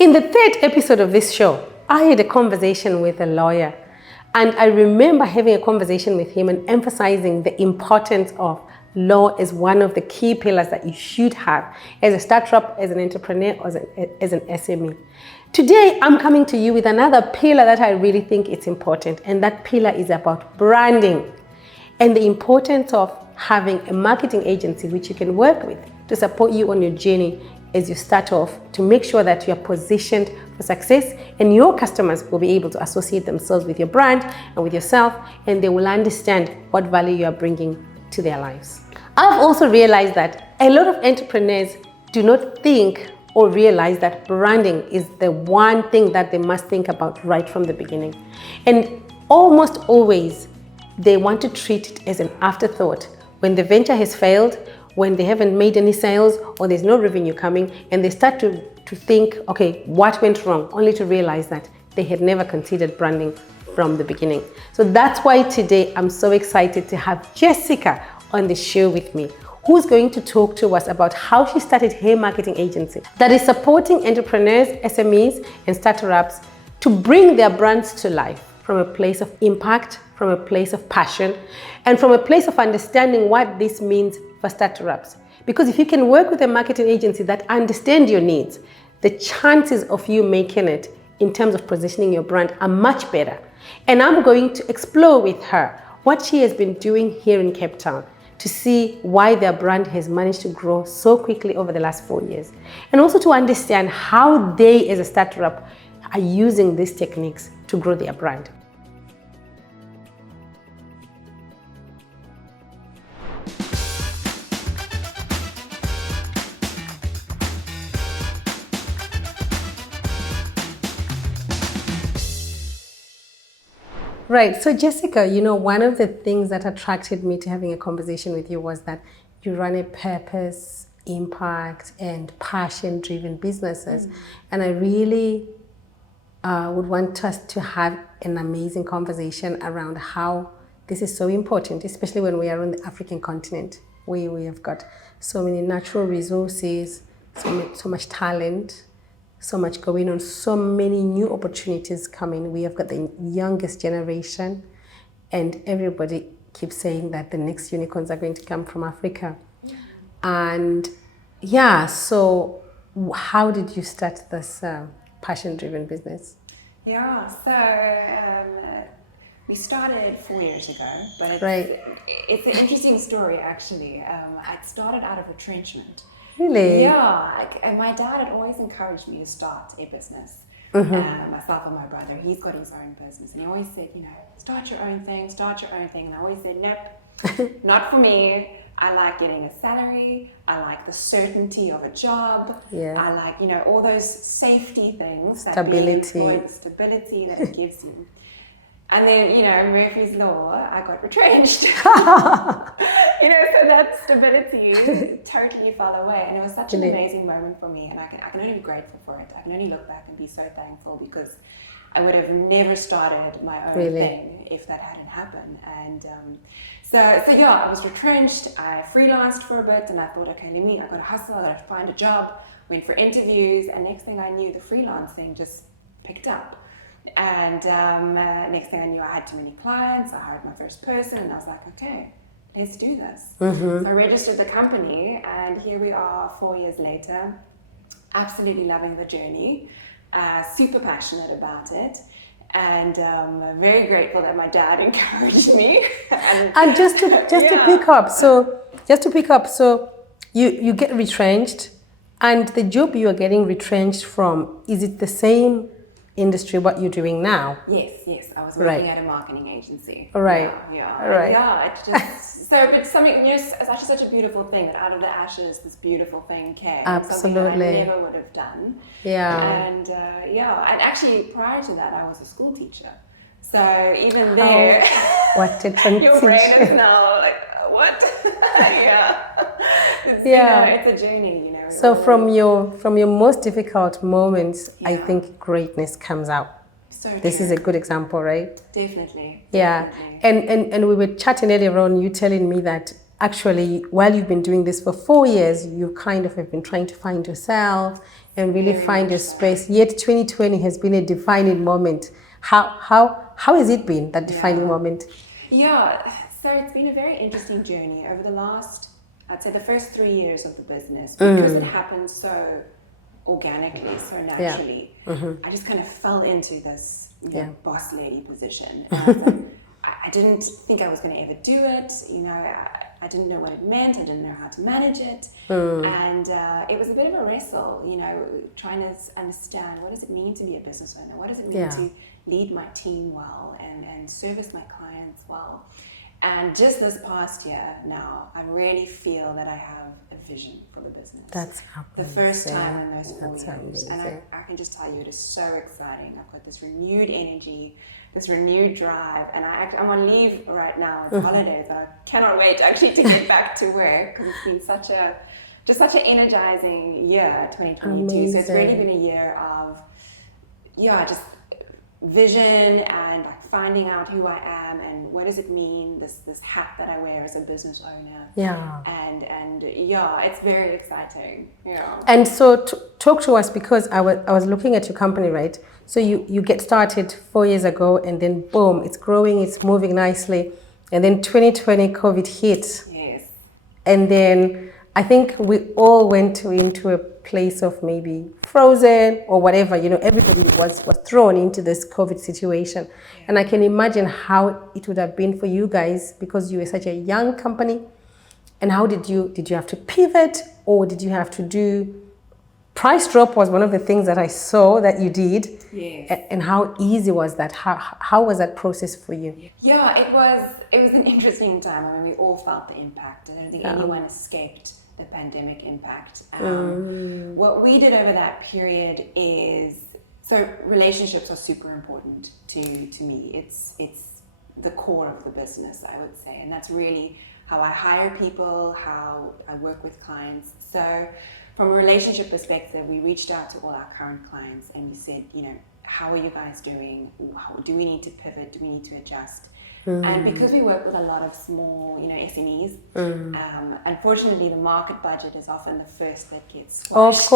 In the third episode of this show, I had a conversation with a lawyer, and I remember having a conversation with him and emphasizing the importance of law as one of the key pillars that you should have as a startup, as an entrepreneur, or as an SME. Today, I'm coming to you with another pillar that I really think it's important, and that pillar is about branding and the importance of having a marketing agency which you can work with to support you on your journey as you start off, to make sure that you are positioned for success and your customers will be able to associate themselves with your brand and with yourself, and they will understand what value you are bringing to their lives. I've also realized that a lot of entrepreneurs do not think or realize that branding is the one thing that they must think about right from the beginning. And almost always, they want to treat it as an afterthought when the venture has failed, when they haven't made any sales or there's no revenue coming, and they start to think, okay, what went wrong? Only to realize that they had never considered branding from the beginning. So that's why today I'm so excited to have Jessica on the show with me, who's going to talk to us about how she started her marketing agency that is supporting entrepreneurs, SMEs, and startups to bring their brands to life from a place of impact, from a place of passion, and from a place of understanding what this means for startups. Because if you can work with a marketing agency that understands your needs, the chances of you making it in terms of positioning your brand are much better. And I'm going to explore with her what she has been doing here in Cape Town to see why their brand has managed to grow so quickly over the last 4 years. And also to understand how they as a startup are using these techniques to grow their brand. Right. So Jessica, one of the things that attracted me to having a conversation with you was that you run a purpose, impact, and passion-driven businesses. And I really would want us to have an amazing conversation around how this is so important, especially when we are on the African continent, where we have got so many natural resources, so much talent, so much going on, so many new opportunities coming. We have got the youngest generation, and everybody keeps saying that the next unicorns are going to come from Africa. And so how did you start this passion-driven business? Yeah, so we started 4 years ago, but it's an interesting story actually. I started out of retrenchment. Really? Yeah, and my dad had always encouraged me to start a business. Myself and my brother, he's got his own business, and he always said, start your own thing. And I always said, nope, not for me. I like getting a salary. I like the certainty of a job. Yeah. I like, all those safety things. Stability. Stability that it gives you. And then, Murphy's Law, I got retrenched. So that stability totally fell away. And it was such an amazing moment for me. And I can only be grateful for it. I can only look back and be so thankful, because I would have never started my own thing if that hadn't happened. And so I was retrenched. I freelanced for a bit, and I thought, okay, I got to hustle. I got to find a job. Went for interviews, and next thing I knew, the freelance thing just picked up. And next thing I knew, I had too many clients. I hired my first person, and I was like, okay, let's do this. So I registered the company, and here we are 4 years later, absolutely loving the journey, super passionate about it, and very grateful that my dad encouraged me. And just to pick up, so you get retrenched, and the job you are getting retrenched from, is it the same industry what you're doing now? Yes, I was working at a marketing agency. Right. It's just it's something, it's actually such a beautiful thing that out of the ashes this beautiful thing came. Absolutely. Something that I never would have done. And and actually prior to that I was a school teacher, so even there what a transition. Your brain is now like, what? It's a journey, So from your most difficult moments, I think greatness comes out. So this is a good example, right? Definitely. Yeah. And we were chatting earlier on, you telling me that actually while you've been doing this for 4 years, you kind of have been trying to find yourself and really Very find much your so. space. Yet 2020 has been a defining moment. How has it been, that defining moment? Yeah, so it's been a very interesting journey over the last, I'd say the first 3 years of the business, because it happened so organically, so naturally. I just kind of fell into this boss lady position. And I was like, I didn't think I was going to ever do it. You know, I didn't know what it meant. I didn't know how to manage it. And it was a bit of a wrestle, you know, trying to understand, what does it mean to be a business owner? What does it mean to lead my team well and service my clients well? And just this past year now, I really feel that I have a vision for the business. That's the first time in those 4 years. amazing. And I can just tell you, it is so exciting. I've got this renewed energy, this renewed drive, and I'm on leave right now. It's holidays. I cannot wait actually to get back to work, because it's been such an energizing year, 2022. Amazing. So it's really been a year of, just vision and like finding out who I am and what does it mean, this hat that I wear as a business owner. Yeah. And it's very exciting. Yeah. And so talk to us, because I was looking at your company, right? So you get started 4 years ago, and then boom, it's growing, it's moving nicely. And then 2020 COVID hit. Yes. And then I think we all went into a place of maybe frozen or whatever, you know, everybody was thrown into this COVID situation. Yeah. And I can imagine how it would have been for you guys, because you were such a young company. And how did you have to pivot, or did you have to do price drop? Was one of the things that I saw that you did. Yes. And how easy was that? How was that process for you? Yeah, it was an interesting time. I mean, we all felt the impact. I don't think anyone escaped the pandemic impact. What we did over that period is, so relationships are super important to me. It's the core of the business, I would say, and that's really how I hire people, how I work with clients. So from a relationship perspective, we reached out to all our current clients and we said, you know, how are you guys doing? Do we need to pivot? Do we need to adjust? And because we work with a lot of small, you know, SMEs, unfortunately the market budget is often the first that gets squashed.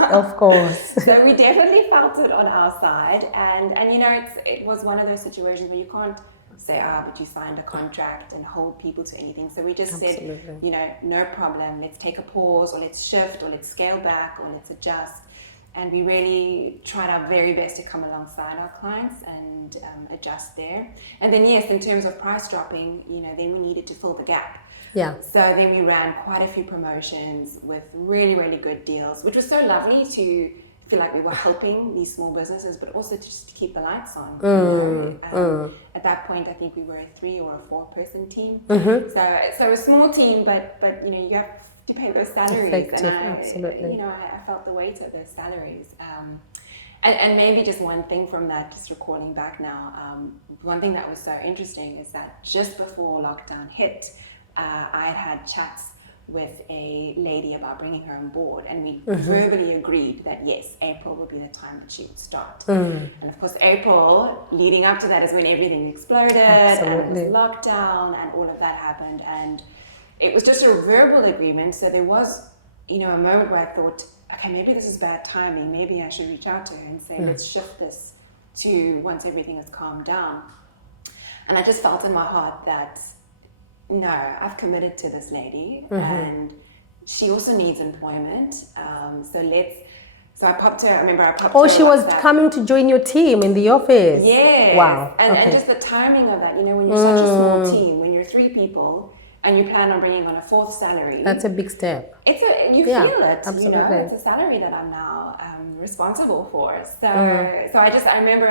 Of course. So we definitely felt it on our side, and you know, it was one of those situations where you can't say, but you signed a contract and hold people to anything. So we just said, you know, no problem, let's take a pause, or let's shift, or let's scale back, or let's adjust. And we really tried our very best to come alongside our clients and adjust there. And then yes, in terms of price dropping, you know, then we needed to fill the gap. Yeah. So then we ran quite a few promotions with really, really good deals, which was so lovely to feel like we were helping these small businesses, but also just to keep the lights on. At that point, I think we were a 3 or a 4 person team. So a small team, but you know, you have to pay those salaries. Effective, and absolutely. You know, I felt the weight of those salaries. And maybe just one thing from that, just recalling back now, one thing that was so interesting is that just before lockdown hit, I had chats with a lady about bringing her on board, and we verbally agreed that yes, April would be the time that she would start. And of course, April leading up to that is when everything exploded. Absolutely. And lockdown and all of that happened, and it was just a verbal agreement. So there was, you know, a moment where I thought, okay, maybe this is bad timing. Maybe I should reach out to her and say, let's shift this to once everything has calmed down. And I just felt in my heart that, no, I've committed to this lady, and she also needs employment. So I popped her, I remember I popped her. Oh, she was coming to join your team in the office? Yes. Wow. And just the timing of that, you know, when you're such a small team, when you're 3 people, and you plan on bringing on a 4th salary. That's a big step. You feel it, absolutely. You know, it's a salary that I'm now responsible for. So I remember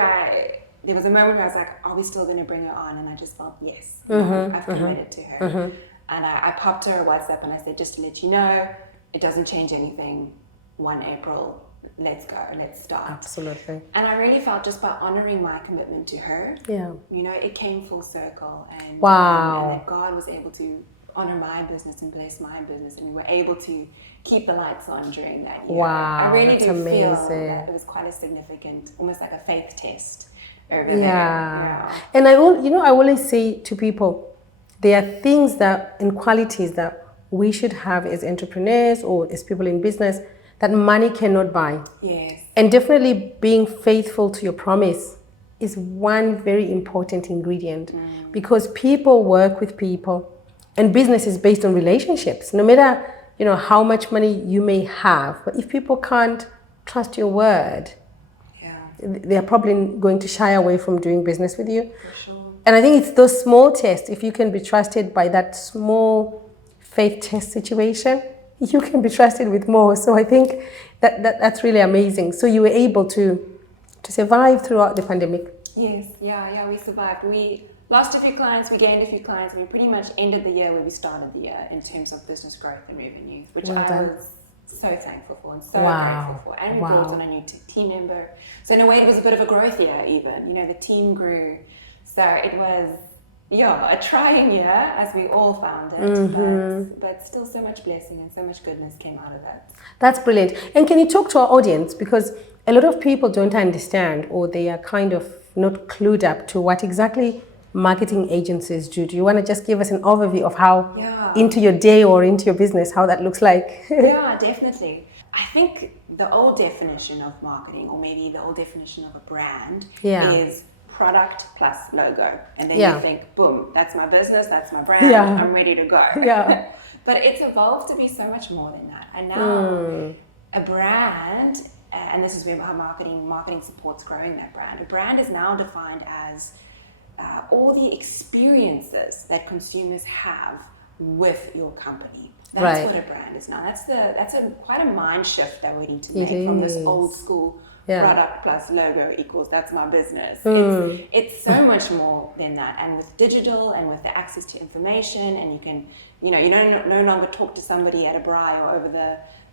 there was a moment where I was like, are we still going to bring her on? And I just felt, yes, I've committed to her. And I popped her a WhatsApp and I said, just to let you know, it doesn't change anything. 1 April, let's go, let's start. Absolutely. And I really felt just by honoring my commitment to her, you know, it came full circle. And, wow. And that God was able to honor my business and bless my business, and we were able to keep the lights on during that year. Wow, I really that's do amazing. feel that it was quite a significant, almost like a faith test over there. Yeah. And I always say to people, there are things and qualities that we should have as entrepreneurs or as people in business that money cannot buy. Yes. And definitely being faithful to your promise is one very important ingredient, because people work with people, and business is based on relationships. No matter, how much money you may have, but if people can't trust your word, they're probably going to shy away from doing business with you. For sure. And I think it's those small tests. If you can be trusted by that small faith test situation, you can be trusted with more. So I think that's really amazing. So you were able to survive throughout the pandemic. Yes, yeah, we survived. We lost a few clients, we gained a few clients, and we pretty much ended the year where we started the year in terms of business growth and revenue, which I was so thankful for and so grateful for. And we brought on a new team member. So in a way, it was a bit of a growth year even. The team grew. So it was, a trying year, as we all found it, but still so much blessing and so much goodness came out of that. That's brilliant. And can you talk to our audience? Because a lot of people don't understand, or they are kind of not clued up to what exactly marketing agencies do. Do you want to just give us an overview of how into your day or into your business, how that looks like? Yeah, definitely. I think the old definition of marketing, or maybe the old definition of a brand, is product plus logo. And then you think, boom, that's my business, that's my brand, I'm ready to go. But it's evolved to be so much more than that. And now a brand, and this is where how marketing supports growing that brand. A brand is now defined as all the experiences that consumers have with your company. That's what a brand is now. That's quite a mind shift that we need to make from this old school product plus logo equals that's my business. It's so much more than that. And with digital and with the access to information, and you can, you no longer talk to somebody at a braai or over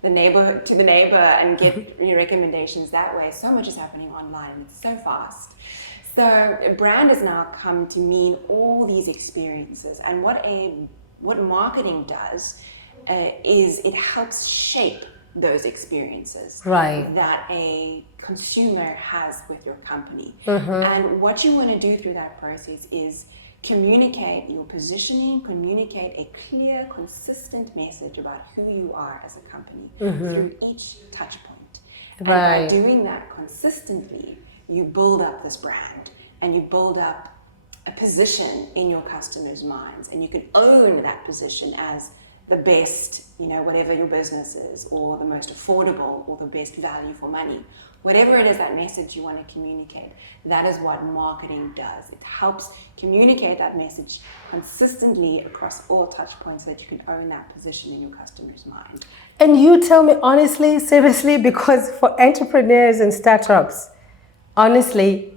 the neighbor to the neighbor and get your recommendations that way. So much is happening online. It's so fast. So a brand has now come to mean all these experiences. And what marketing does is it helps shape those experiences that a consumer has with your company. And what you want to do through that process is communicate your positioning, communicate a clear, consistent message about who you are as a company through each touch point. And by doing that consistently, you build up this brand and you build up a position in your customers' minds, and you can own that position as the best, whatever your business is, or the most affordable, or the best value for money. Whatever it is, that message you want to communicate, that is what marketing does. It helps communicate that message consistently across all touch points so that you can own that position in your customer's mind. And you tell me honestly, seriously, because for entrepreneurs and startups, honestly,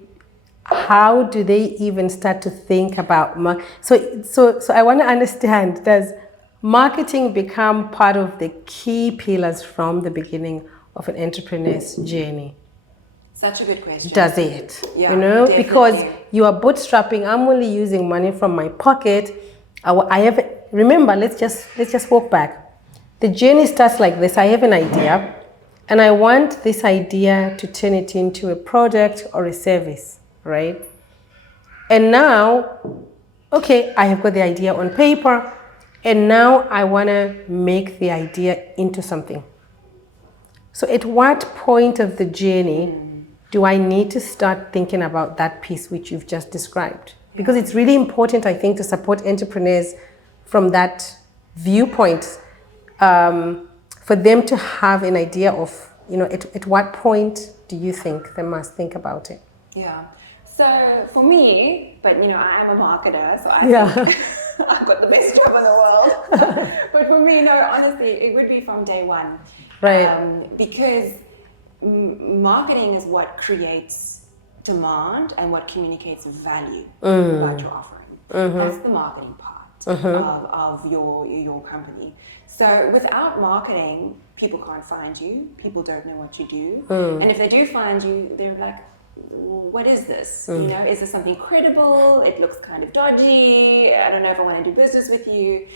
how do they even start to think about so I want to understand, does marketing become part of the key pillars from the beginning of an entrepreneur's journey? Such a good question. Does it? Yeah, definitely. Because you are bootstrapping. I'm only using money from my pocket. Remember, let's just walk back. The journey starts like this. I have an idea, and I want this idea to turn it into a product or a service, right? And now, okay, I have got the idea on paper, and now I want to make the idea into something. So at what point of the journey do I need to start thinking about that piece which you've just described? Because it's really important, I think, to support entrepreneurs from that viewpoint, for them to have an idea of, at what point do you think they must think about it? Yeah. So for me, but I am a marketer, so I think I've got the best job in the world. But for me, no, honestly, it would be from day one. Right. Because marketing is what creates demand and what communicates value about your offering. That's the marketing part of your company. So without marketing, people can't find you. People don't know what you do. And if they do find you, they're like, what is this? Is this something credible? It looks kind of dodgy. I don't know if I want to do business with you.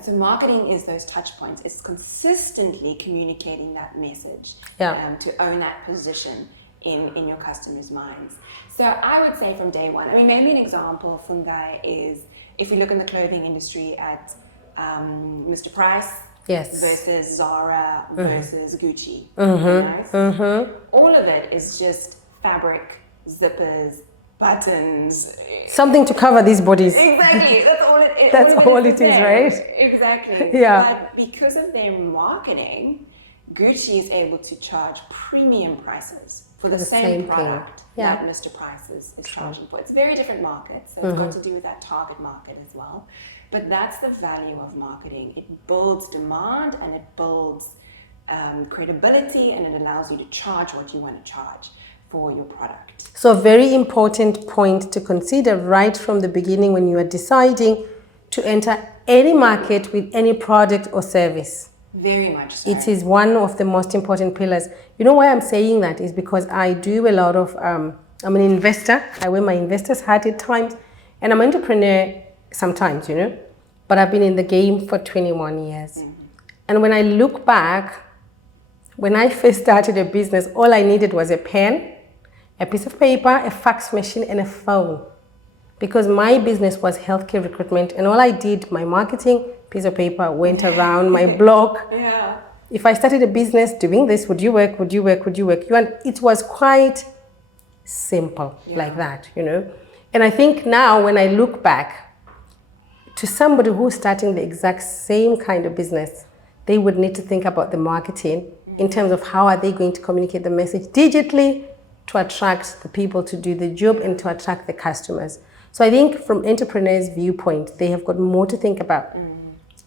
So marketing is those touch points. It's consistently communicating that message to own that position in your customers' minds. So I would say from day one, maybe an example of Fungai is if you look in the clothing industry at Mr. Price Yes. versus Zara versus Gucci. You know? So all of it is just fabric, zippers, buttons. Something to cover these bodies. Exactly. That's all it is. That's all it is, right? Exactly. Yeah. But because of their marketing, Gucci is able to charge premium prices for the same product that Mr. Price is charging for. It's very different markets, so it's got to do with that target market as well. But that's the value of marketing. It builds demand and it builds credibility, and it allows you to charge what you want to charge for your product. So a very important point to consider right from the beginning when you are deciding to enter any market with any product or service. Very much so. It is one of the most important pillars. You know why I'm saying that is because I do a lot of, I'm an investor. I wear my investor's hat at times, and I'm an entrepreneur sometimes, you know, but I've been in the game for 21 years. And when I look back, when I first started a business, all I needed was a pen, a piece of paper, a fax machine, and a phone. Because my business was healthcare recruitment, and all I did, my marketing, piece of paper, went around my blog. Yeah. If I started a business doing this, would you work, would you work, would you work? It was quite simple like that, you know. And I think now when I look back to somebody who's starting the exact same kind of business, they would need to think about the marketing in terms of how are they going to communicate the message digitally to attract the people to do the job and to attract the customers. So I think from entrepreneurs' viewpoint, they have got more to think about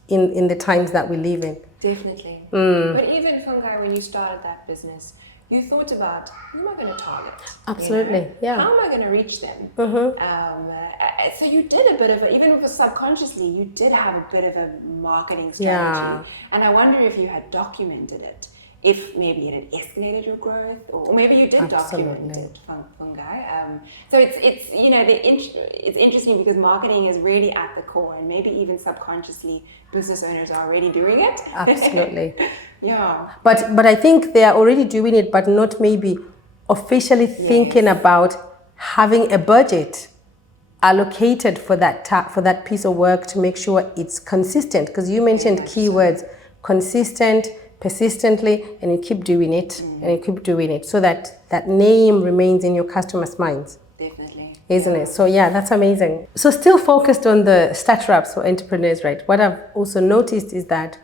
in the times that we live in. Definitely. But even Fungai, when you started that business, you thought about, who am I going to target? Absolutely, You know? yeah. How am I going to reach them? So you did a bit of, even if it was subconsciously, you did have a bit of a marketing strategy. And I wonder if you had documented it. If maybe it had escalated your growth, or maybe you did document it, Fungai. So it's you know, it's interesting because marketing is really at the core, and maybe even subconsciously business owners are already doing it. Absolutely. Yeah. But I think they are already doing it, but not maybe officially thinking about having a budget allocated for that piece of work to make sure it's consistent. Because you mentioned keywords, consistent, persistently, and you keep doing it and you keep doing it so that that name remains in your customers' minds. Definitely. Isn't it? So yeah, that's amazing. So still focused on the startups or entrepreneurs, right? What I've also noticed is that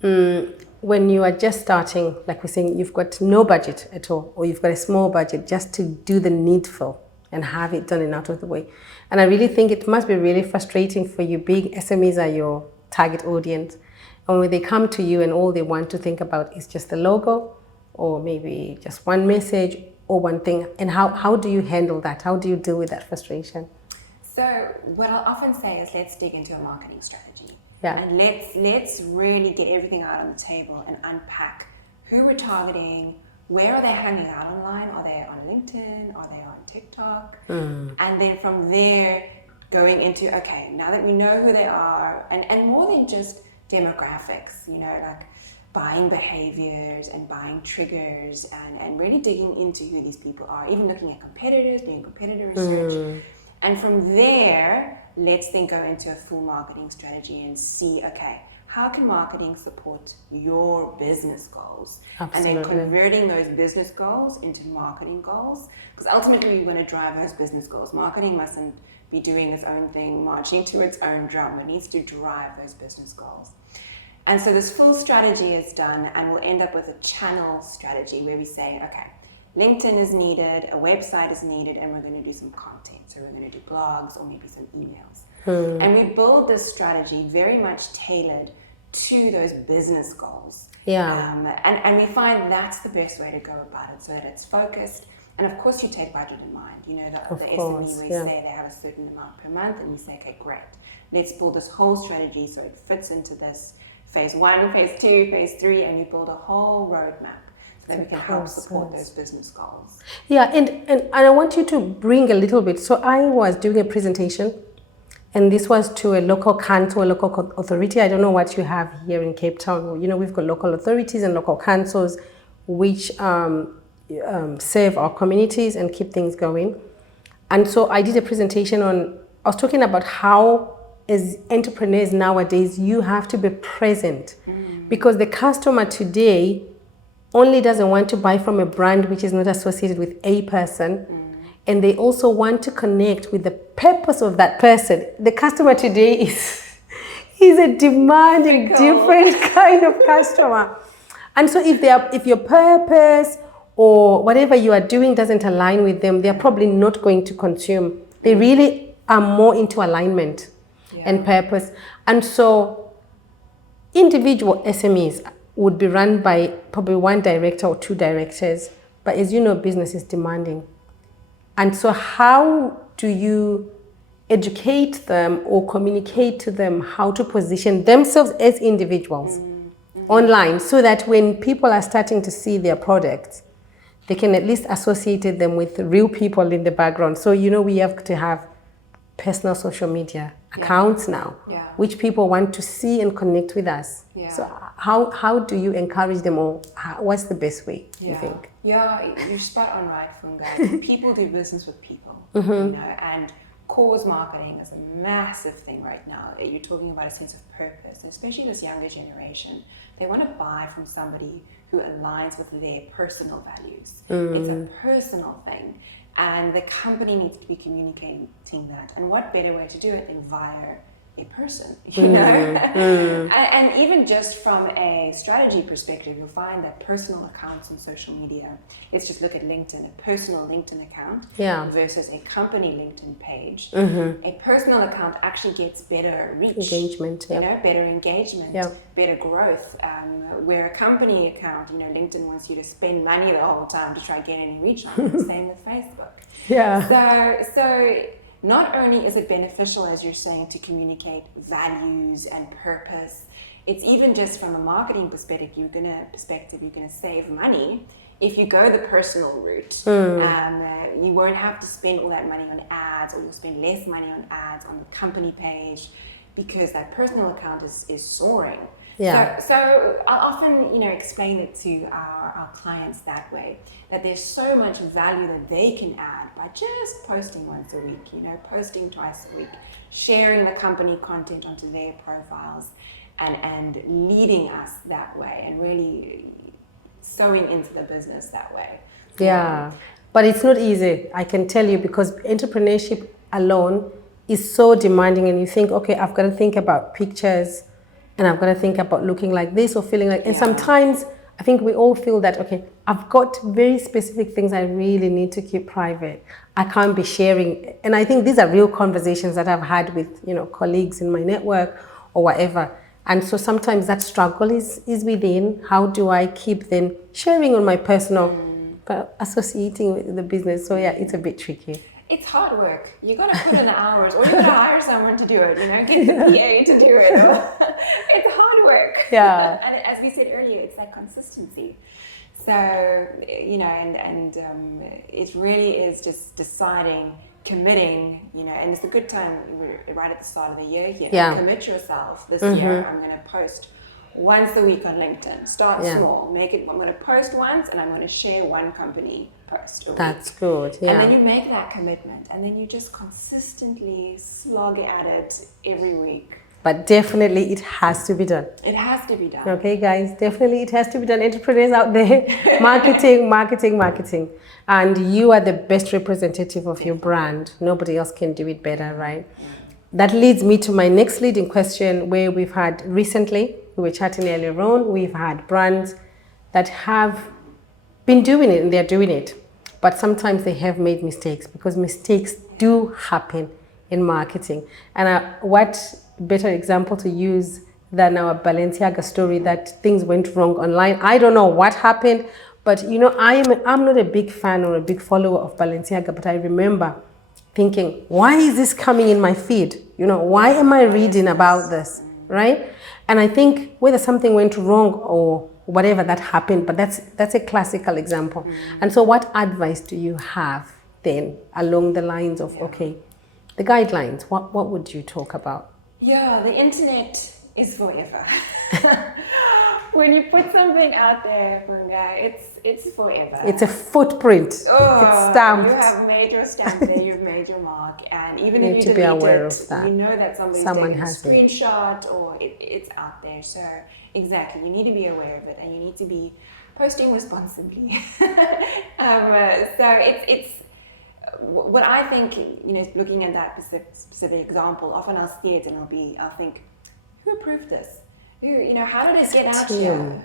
when you are just starting, like we're saying, you've got no budget at all, or you've got a small budget just to do the needful and have it done and out of the way. And I really think it must be really frustrating for you. Big SMEs are your target audience. And when they come to you and all they want to think about is just the logo or maybe just one message or one thing, and how do you handle that? How do you deal with that frustration? So what I'll often say is let's dig into a marketing strategy. Yeah. And let's really get everything out on the table and unpack who we're targeting, where are they hanging out online? Are they on LinkedIn? Are they on TikTok? And then from there, going into, okay, now that we know who they are, and more than just demographics, you know, like buying behaviors and buying triggers and really digging into who these people are, even looking at competitors, doing competitor research. And from there, let's then go into a full marketing strategy and see, okay, how can marketing support your business goals? Absolutely. And then converting those business goals into marketing goals, because ultimately we want to drive those business goals. Marketing mustn't be doing its own thing, marching to its own drum. It needs to drive those business goals. And so this full strategy is done, and we'll end up with a channel strategy where we say, okay, LinkedIn is needed, a website is needed, and we're going to do some content. So we're going to do blogs or maybe some emails. And we build this strategy very much tailored to those business goals. And we find that's the best way to go about it, so that it's focused. And of course you take budget in mind. You know, the SME where you say they have a certain amount per month, and you say, okay, great, let's build this whole strategy so it fits into this phase 1, phase 2, phase 3, and we build a whole roadmap so that we can help support those business goals. Yeah, and I want you to bring a little bit. So I was doing a presentation, and this was to a local council, a local authority. I don't know what you have here in Cape Town. You know, we've got local authorities and local councils which serve our communities and keep things going. And so I did a presentation on, I was talking about how as entrepreneurs nowadays, you have to be present because the customer today only doesn't want to buy from a brand which is not associated with a person. And they also want to connect with the purpose of that person. The customer today is a demanding, different kind of customer. And so if your purpose or whatever you are doing doesn't align with them, they're probably not going to consume. They really are more into alignment and purpose. And so individual SMEs would be run by probably one director or two directors. But as you know, business is demanding. And so how do you educate them or communicate to them how to position themselves as individuals online so that when people are starting to see their products, they can at least associate them with real people in the background. So, we have to have personal social media accounts now, which people want to see and connect with us. So how do you encourage them, or what's the best way, you think? Yeah, you're spot on right, Fungai. People do business with people, and cause marketing is a massive thing right now. You're talking about a sense of purpose, and especially this younger generation, they want to buy from somebody who aligns with their personal values. It's a personal thing. And the company needs to be communicating that. And what better way to do it than via a person, And even just from a strategy perspective, you'll find that personal accounts on social media, let's just look at LinkedIn, a personal LinkedIn account versus a company LinkedIn page. A personal account actually gets better reach. Engagement, better engagement, better growth. Where a company account, LinkedIn wants you to spend money the whole time to try to get any reach on it. Same with Facebook. So not only is it beneficial, as you're saying, to communicate values and purpose, it's even just from a marketing perspective, you're gonna save money if you go the personal route. You won't have to spend all that money on ads, or you'll spend less money on ads on the company page because that personal account is soaring. So I often, explain it to our clients that way, that there's so much value that they can add by just posting once a week, posting twice a week, sharing the company content onto their profiles and leading us that way and really sewing into the business that way. But it's not easy, I can tell you, because entrepreneurship alone is so demanding, and you think, okay, I've got to think about pictures, and I've got to think about looking like this or feeling like, and sometimes I think we all feel that, okay, I've got very specific things I really need to keep private. I can't be sharing. And I think these are real conversations that I've had with, colleagues in my network or whatever. And so sometimes that struggle is within. How do I keep then sharing on my personal, but associating with the business? So it's a bit tricky. It's hard work. You got to put in the hours, or you got to hire someone to do it. Get the PA to do it. It's hard work. And as we said earlier, it's that consistency. So it really is just deciding, committing. And it's a good time. We're right at the start of the year here. Commit yourself. This year, I'm going to post once a week on LinkedIn. Start small. Make it. I'm going to post once, and I'm going to share one company post. That's good. And then you make that commitment, and then you just consistently slog at it every week. But definitely, it has to be done. It has to be done. Okay, guys, definitely it has to be done. Entrepreneurs out there, marketing. And you are the best representative of your brand. Nobody else can do it better, right? That leads me to my next leading question, where we've had recently, we were chatting earlier on, we've had brands that have been doing it and they're doing it. But sometimes they have made mistakes, because mistakes do happen in marketing. And what better example to use than our Balenciaga story, that things went wrong online. I don't know what happened, but I'm not a big fan or a big follower of Balenciaga, but I remember thinking, why is this coming in my feed? Why am I reading about this, right? And I think whether something went wrong or whatever that happened, but that's a classical example. And so what advice do you have then along the lines of, okay, the guidelines, what would you talk about? The internet is forever. When you put something out there, Fungai, it's forever. It's a footprint. It's stamped. You have made your stamp there, you've made made your mark, and even You if need you to be delete aware it, of that. you know that somebody's Someone taken a has it. screenshot or it's out there. So exactly, you need to be aware of it, and you need to be posting responsibly. So it's what I think, looking at that specific example, often I'll see it and I'll think, who approved this? How did it get out here?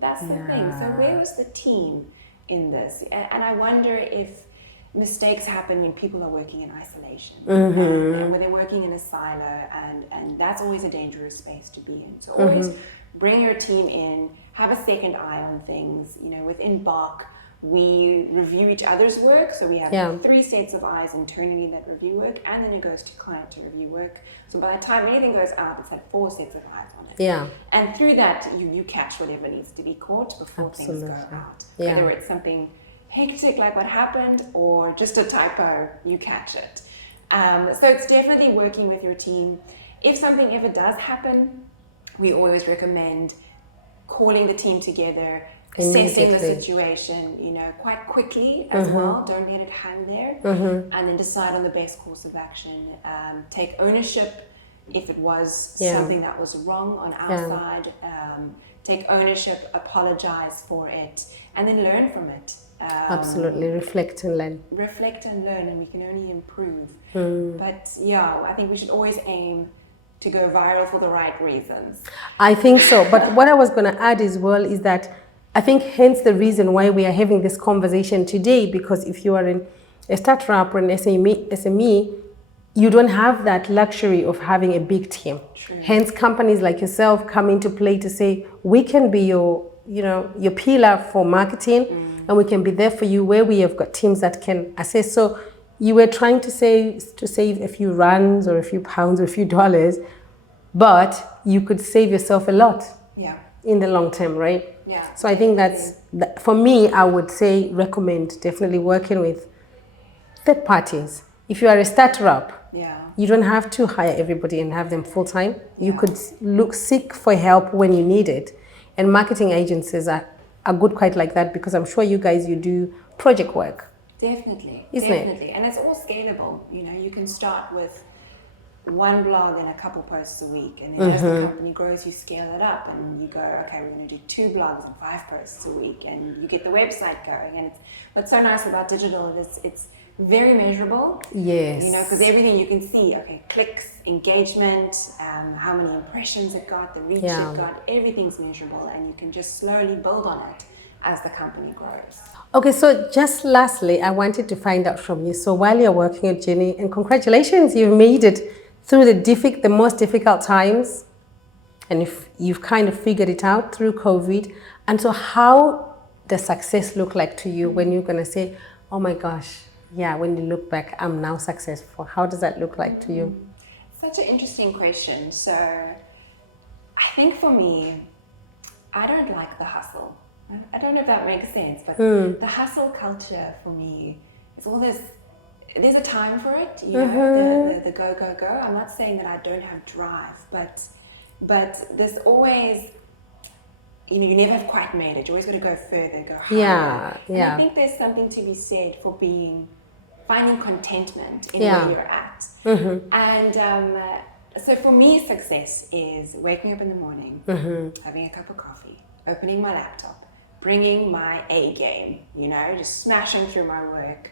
That's the thing. So where was the team in this? And I wonder if mistakes happen when people are working in isolation, and when they're working in a silo, and that's always a dangerous space to be in. So always bring your team in, have a second eye on things. Within Barrk, we review each other's work, so we have 3 sets of eyes internally that review work, and then it goes to client to review work. So by the time anything goes out, it's like 4 sets of eyes on it. Yeah. And through that, you catch whatever needs to be caught before things go out. Yeah. Whether it's something hectic like what happened or just a typo, you catch it. So it's definitely working with your team. If something ever does happen, we always recommend calling the team together, assessing the situation, quite quickly as well. Don't let it hang there, and then decide on the best course of action. Take ownership if it was something that was wrong on our side. Take ownership, apologize for it, and then learn from it. Absolutely, reflect and learn. Reflect and learn, and we can only improve. But I think we should always aim to go viral for the right reasons. I think so. But what I was going to add as well is that I think hence the reason why we are having this conversation today, because if you are in a startup or an SME, you don't have that luxury of having a big team. True. Hence companies like yourself come into play to say, we can be your pillar for marketing, and we can be there for you where we have got teams that can assess. So you were trying to save a few rands or a few pounds or a few dollars, but you could save yourself a lot in the long term, right? Yeah. So I think for me, I would say recommend definitely working with third parties. If you are a startup, you don't have to hire everybody and have them full time. You could seek for help when you need it. And marketing agencies are good quite like that, because I'm sure you do project work. Definitely. Isn't it? And it's all scalable. You can start with one blog and a couple posts a week, and then as the company grows, you scale it up and you go, okay, we're going to do 2 blogs and 5 posts a week, and you get the website going. And what's so nice about digital is it's very measurable. Yes. Because everything you can see, okay, clicks, engagement, how many impressions it got, the reach it got, everything's measurable, and you can just slowly build on it as the company grows. Okay, so just lastly, I wanted to find out from you. So while you're working at Jenny, and congratulations, you've made it through the most difficult times, and if you've kind of figured it out through COVID. And so how does success look like to you when you're going to say, oh my gosh, when you look back, I'm now successful? How does that look like to you? Such an interesting question. So I think for me, I don't like the hustle. I don't know if that makes sense, but the hustle culture for me is all this. There's a time for it, the go, go, go. I'm not saying that I don't have drive, but there's always, you never have quite made it. You always got to go further, go higher. And I think there's something to be said for finding contentment in where you're at. And so for me, success is waking up in the morning, having a cup of coffee, opening my laptop, bringing my A game, just smashing through my work,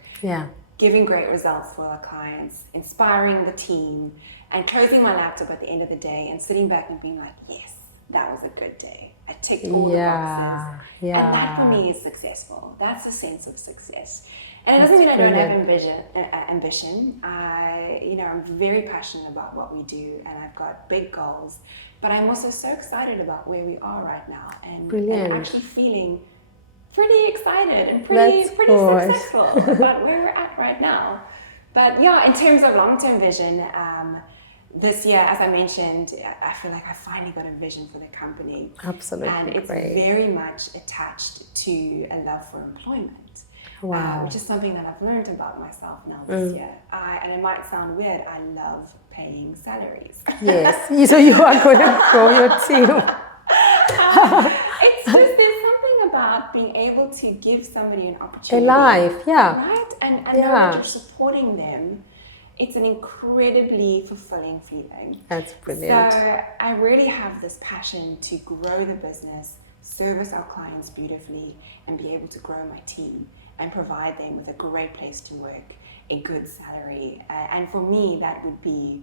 giving great results for our clients, inspiring the team, and closing my laptop at the end of the day and sitting back and being like, yes, that was a good day. I ticked all the boxes. And that for me is successful. That's a sense of success. And it doesn't mean I don't have ambition. I'm very passionate about what we do, and I've got big goals. But I'm also so excited about where we are right now, and actually feeling pretty excited and pretty successful about where we're at right now. But in terms of long-term vision, this year, as I mentioned, I feel like I finally got a vision for the company. Absolutely. And it's very much attached to a love for employment. Wow. Which is something that I've learned about myself now this year. And it might sound weird, I love paying salaries. Yes, so you are going to grow your team. It's just, there's something about about being able to give somebody an opportunity. A life, yeah. Right? And know that you're supporting them. It's an incredibly fulfilling feeling. That's brilliant. So I really have this passion to grow the business, service our clients beautifully, and be able to grow my team and provide them with a great place to work, a good salary. And for me, that would be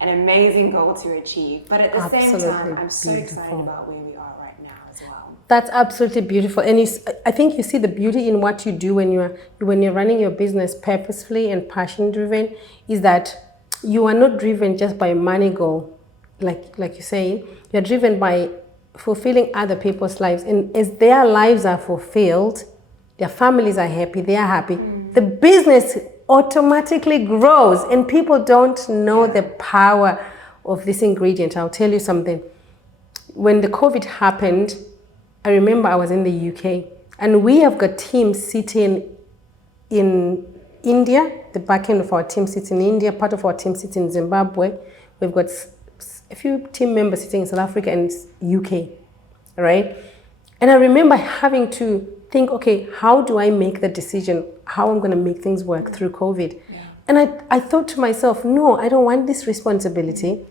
an amazing goal to achieve. But at the same time, I'm so excited about where we are right now as well. That's absolutely beautiful. And I think you see the beauty in what you do when you're running your business purposefully and passion driven, is that you are not driven just by money goal, like you say. You're driven by fulfilling other people's lives. And as their lives are fulfilled, their families are happy, they are happy, the business automatically grows, and people don't know the power of this ingredient. I'll tell you something. When the COVID happened, I remember I was in the UK, and we have got teams sitting in India. The back end of our team sits in India, part of our team sits in Zimbabwe. We've got a few team members sitting in South Africa and UK, right? And I remember having to think, okay, how do I make the decision, how I'm going to make things work through COVID? Yeah. And I thought to myself, no, I don't want this responsibility.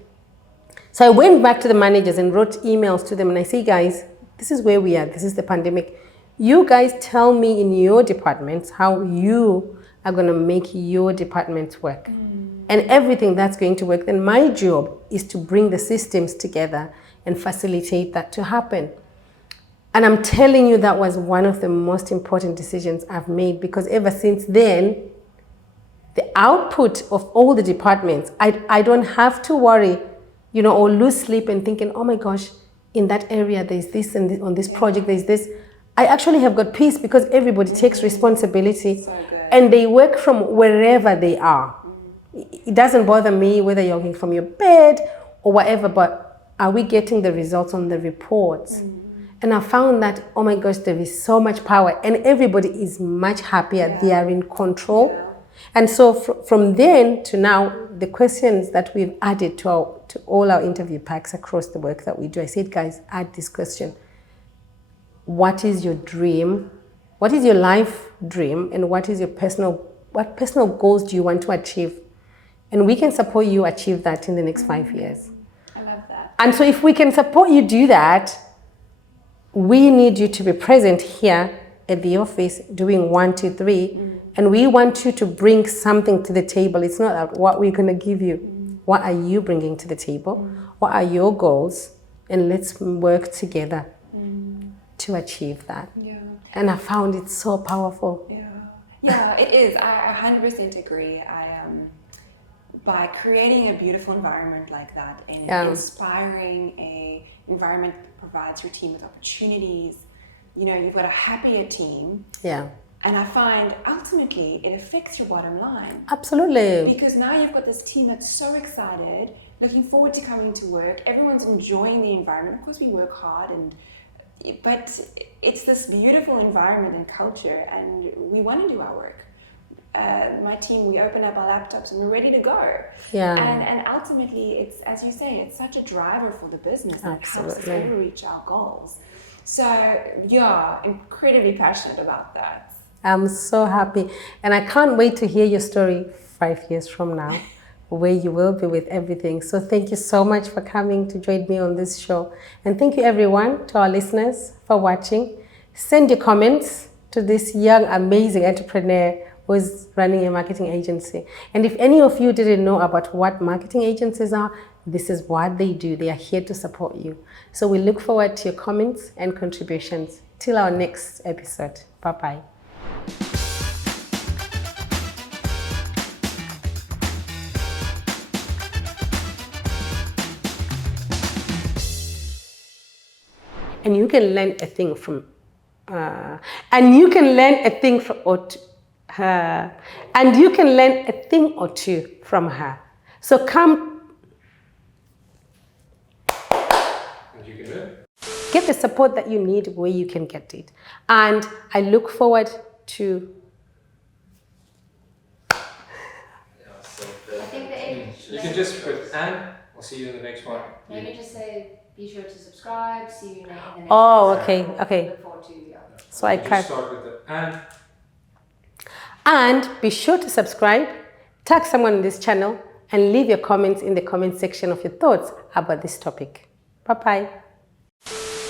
So I went back to the managers and wrote emails to them, and I say, guys, this is where we are. This is the pandemic. You guys tell me in your departments how you are going to make your departments work. And everything that's going to work. Then my job is to bring the systems together and facilitate that to happen. And I'm telling you, that was one of the most important decisions I've made, because ever since then, the output of all the departments, I don't have to worry, or lose sleep and thinking, oh my gosh, in that area there's this, and on this project there's this. I actually have got peace because everybody takes responsibility, and they work from wherever they are. It doesn't bother me whether you're working from your bed or whatever, but are we getting the results on the reports? And I found that, oh my gosh, there is so much power, and everybody is much happier. They are in control. And so from then to now, the questions that we've added to all our interview packs across the work that we do, I said, guys, add this question. What is your dream? What is your life dream? And what personal goals do you want to achieve? And we can support you achieve that in the next 5 years. I love that. And so if we can support you do that, we need you to be present here at the office doing 1, 2, 3. And we want you to bring something to the table. It's not about what we're going to give you. What are you bringing to the table? What are your goals? And let's work together to achieve that. Yeah. And I found it so powerful. Yeah, it is. I 100% agree. By creating a beautiful environment like that and inspiring a environment that provides your team with opportunities, you've got a happier team. Yeah. And I find ultimately it affects your bottom line. Absolutely. Because now you've got this team that's so excited, looking forward to coming to work. Everyone's enjoying the environment. Of course, we work hard, but it's this beautiful environment and culture, and we want to do our work. My team, we open up our laptops and we're ready to go. Yeah. And ultimately, it's, as you say, it's such a driver for the business that helps us reach our goals. So, yeah, incredibly passionate about that. I'm so happy. And I can't wait to hear your story 5 years from now, where you will be with everything. So thank you so much for coming to join me on this show. And thank you everyone, to our listeners, for watching. Send your comments to this young, amazing entrepreneur who is running a marketing agency. And if any of you didn't know about what marketing agencies are, this is what they do. They are here to support you. So we look forward to your comments and contributions. Till our next episode. Bye-bye. And you can learn a thing from her. And you can learn a thing or two from her. So come. And you can learn. Get the support that you need where you can get it. And I look forward to. I think you can just put and we'll see you in the next one. Maybe just say be sure to subscribe. See you in the next. Oh, okay. Look forward to So I Just can't. start with the and. And be sure to subscribe, tag someone on this channel, and leave your comments in the comment section of your thoughts about this topic. Bye-bye.